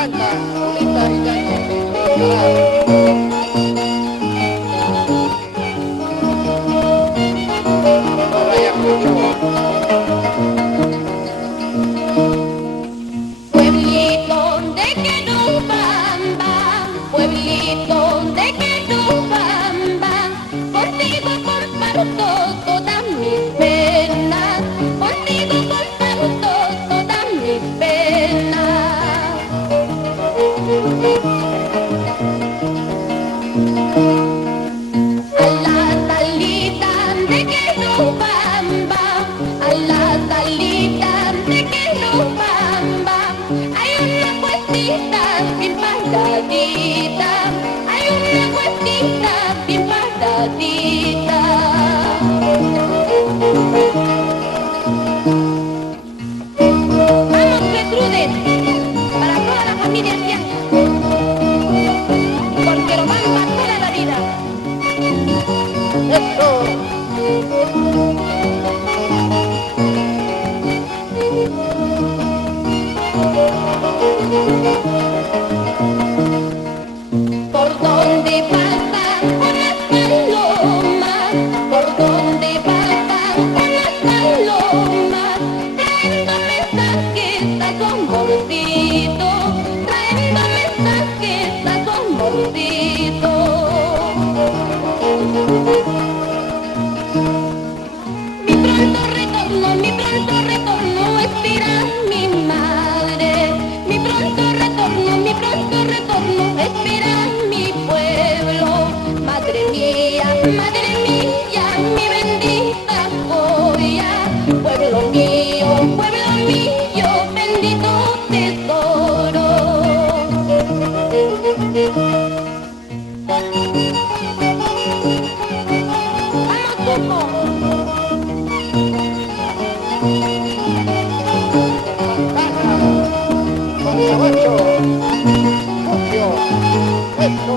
canta Julita y Yañez. No vaya mucho. Pueblito de Querubamba, pueblito de Querubamba, contigo comparto todas mis penas, contigo comparto todas mis penas. A la salida de Querubamba, a la salida de Querubamba, hay una puestita bien paradita, hay una puestita bien paradita. Vamos, Gertrudes, para toda la familia Cianca, por Querubamba toda la vida. Eso. Por donde pasan unas palomas, por donde pasan unas palomas, trayendo mensajes a su amorcito, trayendo mensajes a su amorcito. Mi pronto retorno espera mi madre, mi pronto retorno espera mi pueblo. Madre mía, mi bendita joya, pueblo mío, bendito tesoro. Vamos, Con Sabacho, Mucio, eso.